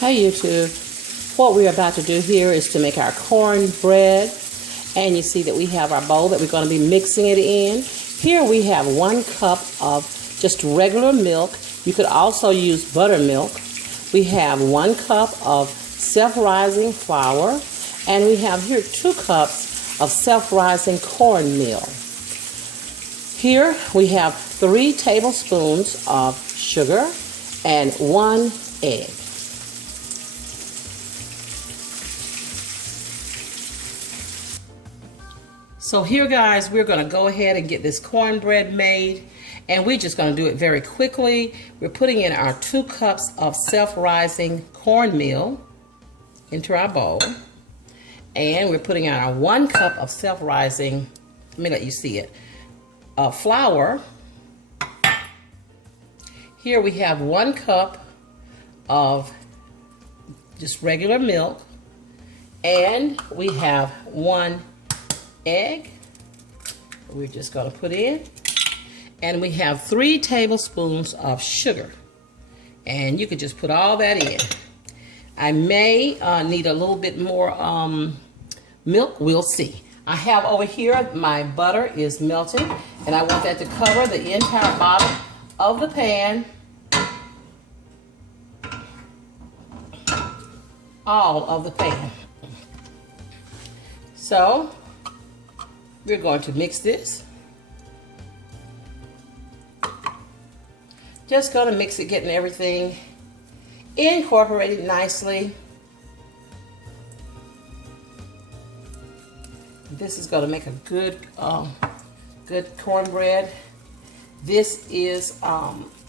Hey YouTube, what we're about to do here is to make our cornbread, and you see that we have our bowl that we're going to be mixing it in. Here we have 1 cup of just regular milk. You could also use buttermilk. We have 1 cup of self-rising flour, and we have here 2 cups of self-rising cornmeal. Here we have 3 tablespoons of sugar and 1 egg. So here, guys, we're going to go ahead and get this cornbread made, and we're just going to do it very quickly. We're putting in our 2 cups of self-rising cornmeal into our bowl, and we're putting in our 1 cup of self-rising, let me let you see it, flour. Here we have 1 cup of just regular milk, and we have 1 egg we're just going to put in, and we have 3 tablespoons of sugar, and you could just put all that in. I may need a little bit more milk, we'll see. I have over here my butter is melting, and I want that to cover the entire bottom of the pan, all of the pan. So we're going to mix this. Just going to mix it, getting everything incorporated nicely. This is going to make a good cornbread. This is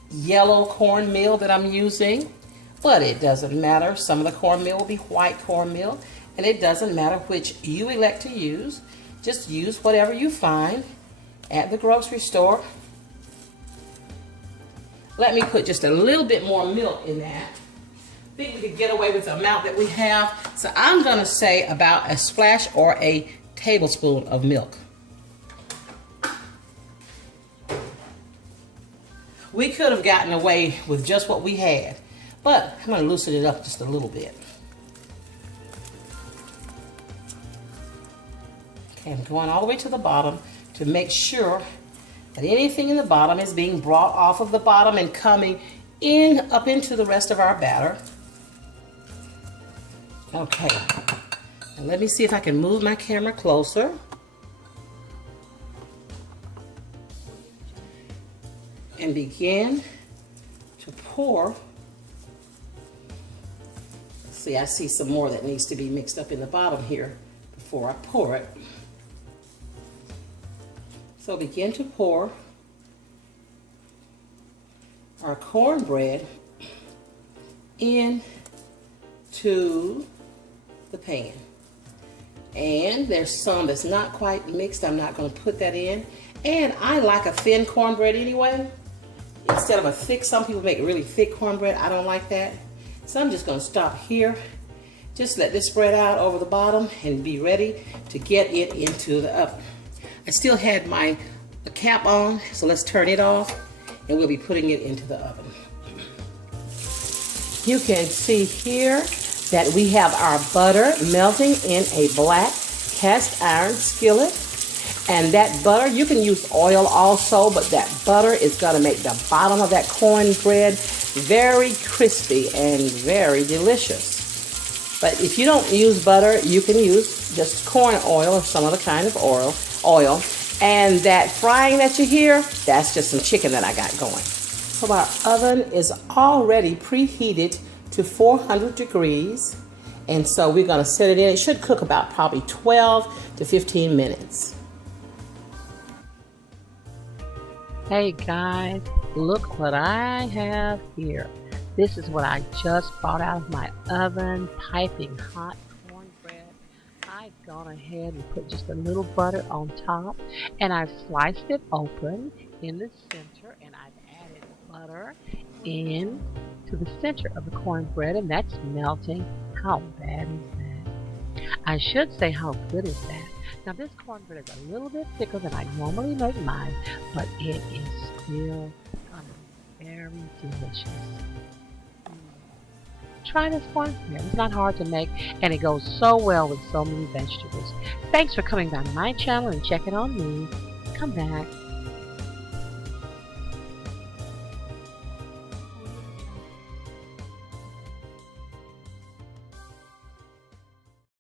yellow cornmeal that I'm using, but it doesn't matter. Some of the cornmeal will be white cornmeal, and it doesn't matter which you elect to use. Just use whatever you find at the grocery store. Let me put just a little bit more milk in that. I think we could get away with the amount that we have. So I'm going to say about a splash or a tablespoon of milk. We could have gotten away with just what we had, but I'm going to loosen it up just a little bit. Okay, I'm going all the way to the bottom to make sure that anything in the bottom is being brought off of the bottom and coming in up into the rest of our batter. Okay, and let me see if I can move my camera closer. And begin to pour. See, I see some more that needs to be mixed up in the bottom here before I pour it. So begin to pour our cornbread into the pan. And there's some that's not quite mixed. I'm not going to put that in. And I like a thin cornbread anyway, instead of a thick. Some people make really thick cornbread. I don't like that. So I'm just going to stop here. Just let this spread out over the bottom and be ready to get it into the oven. I still had my cap on, so let's turn it off, and we'll be putting it into the oven. You can see here that we have our butter melting in a black cast iron skillet, and that butter, you can use oil also, but that butter is going to make the bottom of that cornbread very crispy and very delicious. But if you don't use butter, you can use just corn oil or some other kind of oil. And that frying that you hear, that's just some chicken that I got going. So our oven is already preheated to 400 degrees. And so we're going to set it in. It should cook about probably 12 to 15 minutes. Hey guys, look what I have here. This is what I just brought out of my oven, piping hot cornbread. I've gone ahead and put just a little butter on top, and I've sliced it open in the center, and I've added butter in to the center of the cornbread, and that's melting. How bad is that? I should say how good is that. Now this cornbread is a little bit thicker than I normally make mine, but it is still very delicious. try this cornbread. It's not hard to make, and it goes so well with so many vegetables. Thanks for coming by my channel and checking on me. Come back.